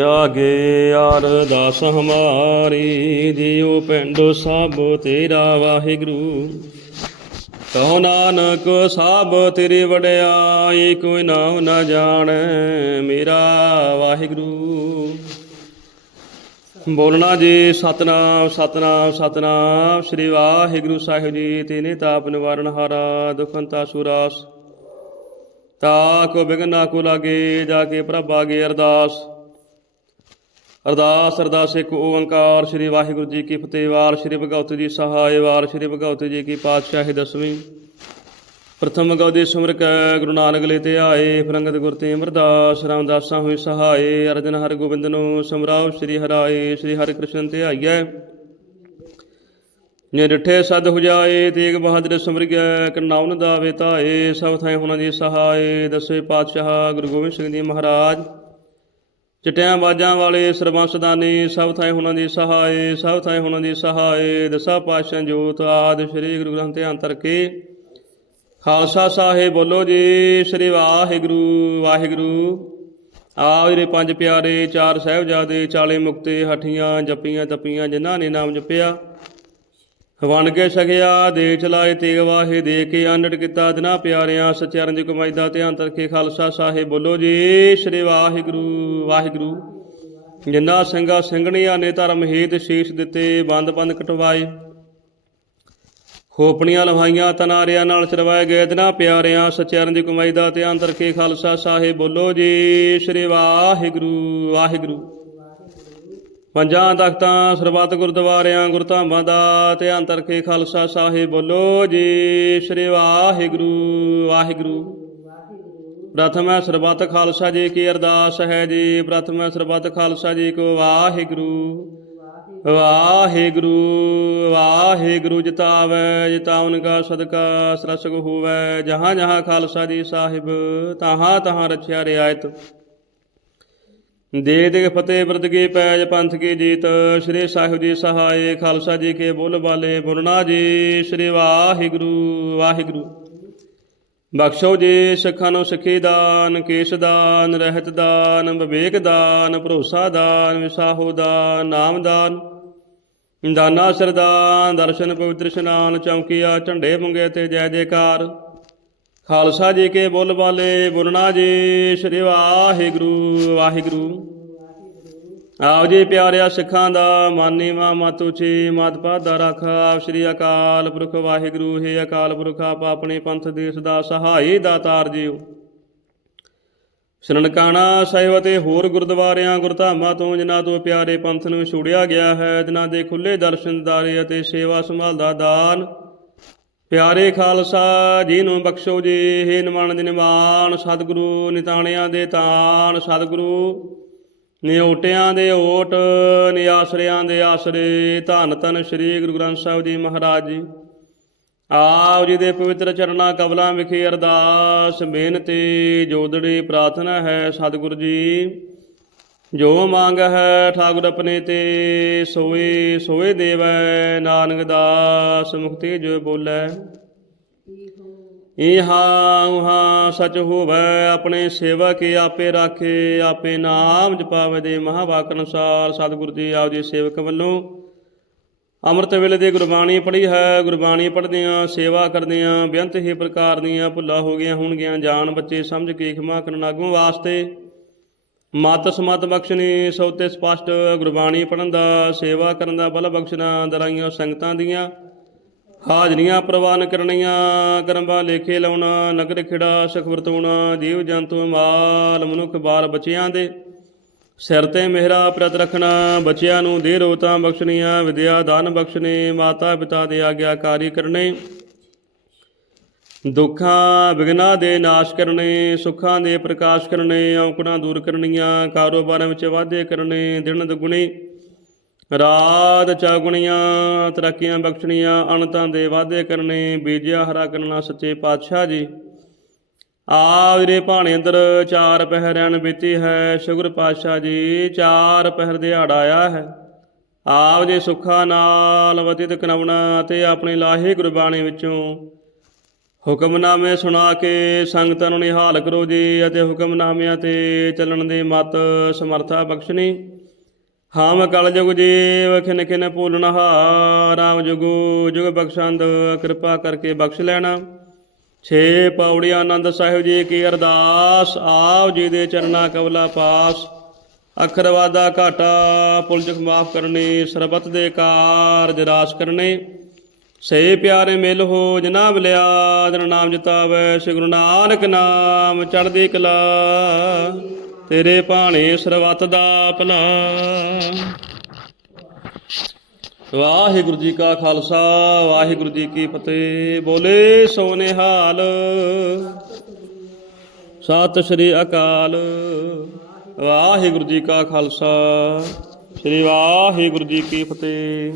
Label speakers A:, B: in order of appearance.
A: ਆਗੇ ਅਰਦਾਸ ਹਮਾਰੀ ਜਿਉ ਪਿੰਡ ਸਭ ਤੇਰਾ ਵਾਹਿਗੁਰੂ। ਕਹੋ ਨਾਨਕ ਸਭ ਤੇਰੇ ਵਡਿਆਈ ਕੋਈ ਨਾਮ ਨਾ ਜਾਣੈ ਮੇਰਾ ਵਾਹਿਗੁਰੂ। ਬੋਲਣਾ ਜੀ, ਸਤਨਾਮ ਸਤਨਾਮ ਸਤਨਾਮ, ਸ੍ਰੀ ਵਾਹਿਗੁਰੂ ਸਾਹਿਬ ਜੀ, ਤੇਨੇ ਤਾਪ ਨਿਵਾਰਨ ਹਾਰਾ, ਦੁਖੰਤਾ ਸੁਰਾਸ। ਤਾ ਕੋ ਬਿਗਨ ਨਾ ਕੋ ਲਾਗੇ, ਜਾ ਕੇ ਪ੍ਰਭ ਆਗੇ ਅਰਦਾਸ। ਅਰਦਾਸ ਅਰਦਾਸ ਇੱਕ ਓੰਕਾਰ, ਸ੍ਰੀ ਵਾਹਿਗੁਰੂ ਜੀ ਕੀ ਫਤਿਹ, ਵਾਰ ਸ੍ਰੀ ਭਗਵਤ ਜੀ ਸਹਾਇ, ਵਾਰ ਸ੍ਰੀ ਭਗਵਤ ਜੀ ਕੀ ਪਾਤਸ਼ਾਹੀ ਦਸਵੀਂ। ਪ੍ਰਥਮ ਗਉਦੀ ਸਿਮਰ ਕੈ, ਗੁਰੂ ਨਾਨਕ ਲੈ ਤੇ ਆਏ, ਫਰੰਗਤ ਗੁਰ ਤੇ ਅਮਰਦਾਸ, ਰਾਮਦਾਸਾਂ ਹੋਈ ਸਹਾਏ, ਅਰਜਨ ਹਰ ਗੋਬਿੰਦ ਨੂੰ ਸਮਰਾਉ ਸ੍ਰੀ ਹਰਾਏ ਸ੍ਰੀ ਹਰਿ ਕ੍ਰਿਸ਼ਨ ਤੇ ਆਈਐ। ਜੇ ਸਦ ਹੁਜਾਏ ਤੇਗ ਬਹਾਦਰ ਸਿਮਰ ਗਿਆ ਕਰਨਾਉਨ ਦਾ ਵੇਤਾਏ ਸਭ ਥਾਏ ਉਹਨਾਂ ਦੀ ਸਹਾਏ ਦਸਵੇਂ ਪਾਤਸ਼ਾਹ ਗੁਰੂ ਗੋਬਿੰਦ ਸਿੰਘ ਜੀ ਮਹਾਰਾਜ। ਚਟਿਆਂ ਬਾਜਾਂ ਵਾਲੇ ਸਰਬੰਸਦਾਨੀ, ਸਭ ਥਾਂ ਉਹਨਾਂ ਦੀ ਸਹਾਏ, ਸਭ ਥਾਏ ਉਹਨਾਂ ਦੀ ਸਹਾਏ, ਦਸਾਂ ਪਾਤਸ਼ਾਹ ਜੋਤ ਆਦਿ ਸ੍ਰੀ ਗੁਰੂ ਗ੍ਰੰਥ ਧਿਆਨ ਧਰ ਖਾਲਸਾ ਸਾਹਿਬ ਬੋਲੋ ਜੀ, ਸ੍ਰੀ ਵਾਹਿਗੁਰੂ ਵਾਹਿਗੁਰੂ। ਆਓ ਜਿਹੜੇ ਪੰਜ ਪਿਆਰੇ, ਚਾਰ ਸਾਹਿਬਜ਼ਾਦੇ, ਚਾਲੇ ਮੁਕਤੇ, ਹਠੀਆਂ, ਜਪੀਆਂ, ਤਪੀਆਂ, ਜਿਨ੍ਹਾਂ ਨੇ ਨਾਮ ਜਪਿਆ। ਵਣ ਕੇ ਸਗਿਆ ਦੇ ਚਲਾਏ ਤੇਗ ਵਾਹੇ ਦੇ ਕੇ ਆਨੜ ਕੀਤਾ, ਦਿਨਾ ਪਿਆਰਿਆਂ ਸਚਰਨ ਦੀ ਕਮਾਈ ਦਾ ਧਿਆਨ ਤਰਖੇ, ਖਾਲਸਾ ਸਾਹਿਬ ਬੋਲੋ ਜੀ, ਸ੍ਰੀ ਵਾਹਿਗੁਰੂ ਵਾਹਿਗੁਰੂ। ਜਿੰਨਾ ਸਿੰਘਾ ਸਿੰਘਣੀਆਂ ਨੇ ਧਰਮ ਹੇਤ ਸ਼ੀਸ਼ ਦਿੱਤੇ, ਬੰਦ ਬੰਦ ਕਟਵਾਏ। ਖੋਪਣੀਆਂ ਲਵਾਈਆਂ, ਤਨਾਰਿਆਂ ਨਾਲ ਚਰਵਾਏ ਗਏ, ਦਿਨਾ ਪਿਆਰਿਆਂ ਸਚਰਨ ਦੀ ਕਮਾਈ ਦਾ ਧਿਆਨ ਤਰਖੇ, ਖਾਲਸਾ ਸਾਹਿਬ ਬੋਲੋ ਜੀ, ਸ੍ਰੀ ਵਾਹਿਗੁਰੂ ਵਾਹਿਗੁਰੂ। ਪੰਜਾਂ ਤਖਤਾਂ, ਸਰਬੱਤ ਗੁਰਦੁਆਰਿਆਂ, ਗੁਰਧਾਮਾਂ ਦਾ ਧਿਆਨ ਤਰਕੇ ਖਾਲਸਾ ਸਾਹਿਬ ਬੋਲੋ ਜੀ। ਸ੍ਰੀ ਵਾਹਿਗੁਰੂ ਵਾਹਿਗੁਰੂ। ਪ੍ਰਥਮ ਹੈ ਸਰਬੱਤ ਖਾਲਸਾ ਜੀ ਕੀ ਅਰਦਾਸ ਹੈ ਜੀ। ਪ੍ਰਥਮ ਹੈ ਸਰਬੱਤ ਖਾਲਸਾ ਜੀ ਕੋ ਵਾਹਿਗੁਰੂ। ਵਾਹਿਗੁਰੂ ਵਾਹਿਗੁਰੂ ਜਿਤਾਵੈ ਜਿਤਾਵਨ ਕਾ ਸਦਕਾ ਸਰਸਗ ਹੋਵੈ। ਜਹਾਂ ਜਹਾਂ ਖਾਲਸਾ ਜੀ ਸਾਹਿਬ, ਤਾਹਾਂ ਤਾਹਾਂ ਰਛਿਆ ਰਿਆਇਤ। ਦੇ ਦੇ ਫਤਿਹ ਬਿਰਦ ਕੀ ਪੈਜ ਪੰਥ ਕੀ ਜੀਤ, ਸ੍ਰੀ ਸਾਹਿਬ ਜੀ ਸਹਾਏ, ਖਾਲਸਾ ਜੀ ਕੇ ਬੋਲ ਬਾਲੇ ਮੁਰਨਾ ਜੀ, ਸ੍ਰੀ ਵਾਹਿਗੁਰੂ ਵਾਹਿਗੁਰੂ। ਬਖਸ਼ੋ ਜੀ ਸਿੱਖਾਂ ਨੂੰ ਸਿੱਖੀ ਦਾਨ, ਕੇਸ਼ ਦਾਨ, ਰਹਿਤ ਦਾਨ, ਵਿਵੇਕ ਦਾਨ, ਭਰੋਸਾ ਦਾਨ, ਵਿਸਾਹੋ ਦਾਨ, ਨਾਮ ਦਾਨ। ਦਾਨਾ ਸਰਦਾਨ ਦਰਸ਼ਨ ਪਵਿੱਤਰ ਇਸ਼ਨਾਨ, ਚੌਂਕੀਆ, ਝੰਡੇ ਮੁੰਗੇ ਤੇ ਜੈ ਜੈਕਾਰ। ਖਾਲਸਾ ਜੀ ਕੇ ਬੋਲ ਬਾਲੇ ਬੁਰਨਾ ਜੀ, ਸ੍ਰੀ ਵਾਹਿਗੁਰੂ ਵਾਹਿਗੁਰੂ। ਆਪ ਜੀ ਪਿਆਰਿਆ ਸਿੱਖਾਂ ਦਾ, ਮਾਨੀ ਮਾ ਮਾਤੂਚੀ ਮਤ ਦਾ ਰੱਖ ਆਪ ਸ੍ਰੀ ਅਕਾਲ ਪੁਰਖ ਵਾਹਿਗੁਰੂ। ਹੈ ਅਕਾਲ ਪੁਰਖ, ਆਪ ਆਪਣੇ ਪੰਥ ਦੇਸ਼ ਦਾ ਸਹਾਈ ਦਾਤਾਰ ਜੀਓ ਸ਼ਰਣਕਾਣਾ ਸਾਹਿਬ ਅਤੇ ਹੋਰ ਗੁਰਦੁਆਰਿਆਂ, ਗੁਰਧਾਮਾਂ ਤੋਂ ਜਿਨ੍ਹਾਂ ਤੋਂ ਪਿਆਰੇ ਪੰਥ ਨੂੰ ਛੁੜਿਆ ਗਿਆ ਹੈ, ਜਿਨ੍ਹਾਂ ਦੇ ਖੁੱਲੇ ਦਰਸ਼ਨਦਾਰੇ ਅਤੇ ਸੇਵਾ ਸੰਭਾਲ ਦਾ ਦਾਨ ਪਿਆਰੇ ਖਾਲਸਾ ਜੀ ਨੂੰ ਬਖਸ਼ੋ ਜੀ, ਹੇ ਨਿਮਾਨ ਦੇ ਨਿਮਾਨ ਸਤਿਗੁਰੂ ਨਿਤਾਣਿਆਂ ਦੇ ਤਾਣ, ਸਤਿਗੁਰੂ ਨਿਓਟਿਆਂ ਦੇ ਓਟ, ਨਿਆਸਰਿਆਂ ਦੇ ਆਸਰੇ, ਧੰਨ ਧੰਨ ਸ੍ਰੀ ਗੁਰੂ ਗ੍ਰੰਥ ਸਾਹਿਬ ਜੀ ਮਹਾਰਾਜ ਜੀ। ਆਪ ਜੀ ਦੇ ਪਵਿੱਤਰ ਚਰਨਾਂ ਕਬਲਾਂ ਵਿਖੇ ਅਰਦਾਸ ਬੇਨਤੀ ਜੋਦੜੀ, ਪ੍ਰਾਰਥਨਾ ਹੈ ਸਤਿਗੁਰੂ ਜੀ। ਜੋ ਮੰਗ ਹੈ ਠਾਕੁਰ ਆਪਣੇ ਤੇ, ਸੋਏ ਸੋਏ ਦੇਵੈ, ਨਾਨਕ ਦਾਸ ਮੁਕਤੀ ਜੋ ਬੋਲੇ। ਇਹਾਂ ਉਹਾਂ ਸਚ ਹੋਵੈ, ਆਪਣੇ ਸੇਵਕ ਆਪੇ ਰਾਖੇ, ਆਪੇ ਨਾਮ ਜਪਾਵੇ ਦੇ ਮਹਾਵਾਕ ਅਨੁਸਾਰ ਸਤਿਗੁਰੂ ਜੀ ਆਪ ਜੀ ਸੇਵਕ ਵੱਲੋਂ ਅੰਮ੍ਰਿਤ ਵੇਲੇ ਦੀ ਗੁਰਬਾਣੀ ਪੜ੍ਹੀ ਹੈ। ਗੁਰਬਾਣੀ ਪੜ੍ਹਦਿਆਂ ਸੇਵਾ ਕਰਦਿਆਂ ਬੇਅੰਤ ਹੀ ਪ੍ਰਕਾਰ ਦੀਆਂ ਭੁੱਲਾਂ ਹੋ ਗਈਆਂ ਹੋਣਗੀਆਂ। ਜਾਣ ਬੱਚੇ ਸਮਝ ਕੇ ਖਿਮਾ ਕਰਨ ਆਗੂ ਵਾਸਤੇ ਮਤ ਸਮਤ ਬਖਸ਼ਣੀ ਸੌਤੇ ਸਪਸ਼ਟ ਗੁਰਬਾਣੀ ਪੜਨ ਦਾ, ਸੇਵਾ ਕਰਨ ਦਾ, ਬਲ ਬਖਸ਼ਣਾ ਦਰਾਈਆਂ ਸੰਗਤਾਂ ਦੀਆਂ। ਹਾਜ਼ਰੀਆਂ ਪ੍ਰਵਾਨ ਕਰਨੀਆਂ ਕਰਮਾਂ ਲੇਖੇ ਲਾਉਣਾ, ਨਗਰ ਖਿੜਾ ਸਖ ਵਰਤਉਣਾ, ਜੀਵ ਜੰਤੂ ਮਾਲ ਮਨੁੱਖ ਬਾਲ ਬੱਚਿਆਂ ਦੇ। ਸਿਰ ਤੇ ਮਿਹਰਾ ਪ੍ਰਤ ਰੱਖਣਾ, ਬੱਚਿਆਂ ਨੂੰ ਦੇ ਰੋਤਾਂ ਬਖਸ਼ਣੀਆਂ, ਵਿਦਿਆ ਦਾਨ ਬਖਸ਼ਣੇ ਮਾਤਾ ਪਿਤਾ ਦੇ ਆਗਿਆਕਾਰੀ ਕਰਨੇ। ਦੁੱਖਾਂ ਵਿਗਨਾ ਦੇ ਨਾਸ਼ ਕਰਨੇ, ਸੁੱਖਾਂ ਦੇ ਪ੍ਰਕਾਸ਼ ਕਰਨੇ, ਔਕੜਾਂ ਦੂਰ ਕਰਨੀਆਂ, ਕਾਰੋਬਾਰਾਂ ਵਿੱਚ ਵਾਧੇ ਕਰਨੇ, ਦਿਨ ਦੁਗਣੀ, ਰਾਤ ਚੌਗੁਣੀਆਂ, ਤਰੱਕੀਆਂ ਬਖਸ਼ਣੀਆਂ, ਅਣਤਾਂ ਦੇ ਵਾਧੇ ਕਰਨੇ, ਬੀਜਿਆ ਹਰਾ ਕਰਨਾ ਸੱਚੇ ਪਾਤਸ਼ਾਹ ਜੀ। ਆ ਵੀਰੇ ਭਾਣੇ ਅੰਦਰ ਚਾਰ ਪਹਿਰ ਰਹਿਣ ਬੀਤੀ ਹੈ ਸ਼ੁਗਰ ਪਾਤਸ਼ਾਹ ਜੀ, ਚਾਰ ਪਹਿਰ ਦਿਹਾੜਾ ਆਇਆ ਹੈ। ਆਪ ਦੇ ਸੁੱਖਾਂ ਨਾਲ ਵਤਿਤ ਕਰਾਉਣਾ ਅਤੇ ਆਪਣੀ ਲਾਹੇ ਗੁਰਬਾਣੀ ਵਿੱਚੋਂ ਹੁਕਮਨਾਮੇ ਸੁਣਾ ਕੇ ਸੰਗਤਾਂ ਨੂੰ ਨਿਹਾਲ ਕਰੋ ਜੀ ਅਤੇ ਹੁਕਮਨਾਮਿਆਂ ਤੇ ਚੱਲਣ ਦੀ ਮਤ ਸਮਰਥਾ ਬਖਸ਼ਣੀ। ਹਾਮ ਕਲ ਜੁਗ ਜੀਵ, ਖਿਨ ਖਿਨ ਪੂਲਨਹਾ ਰਾਮ ਜੁਗੋ ਜੁਗ ਬਖਸ਼ੰਦ, ਕਿਰਪਾ ਕਰਕੇ ਬਖਸ਼ ਲੈਣਾ। ਛੇ ਪੌੜੀ ਆਨੰਦ ਸਾਹਿਬ ਜੀ ਕੀ ਅਰਦਾਸ, ਆਪ ਜੀ ਦੇ ਚਰਨਾ ਕਵਲਾ ਪਾਸ। ਅਖਰ ਵਾਦਾ ਘਾਟਾ ਪੁਲਜਕ ਮਾਫ ਕਰਨੀ, ਸਰਬਤ ਦੇ ਕਾਰਜ ਰਾਸ ਕਰਨੇ। ਸੇ ਪਿਆਰੇ ਮਿਲ ਹੋ ਜਨਾਬ ਲਿਆ ਜਨ ਨਾਮ ਜਿਤਾਵੈ ਸ੍ਰੀ ਗੁਰੂ ਨਾਨਕ ਨਾਮ, ਚੜ੍ਹਦੀ ਕਲਾ ਤੇਰੇ ਭਾਣੇ ਸਰਬਤ ਦਾ ਭਲਾ। ਵਾਹਿਗੁਰੂ ਜੀ ਕਾ ਖਾਲਸਾ, ਵਾਹਿਗੁਰੂ ਜੀ ਕੀ ਫਤਿਹ। ਬੋਲੇ ਸੋ ਨਿਹਾਲ ਸਤਿ ਸ੍ਰੀ ਅਕਾਲ। ਵਾਹਿਗੁਰੂ ਜੀ ਕਾ ਖਾਲਸਾ, ਸ੍ਰੀ ਵਾਹਿਗੁਰੂ ਜੀ ਕੀ ਫਤਿਹ।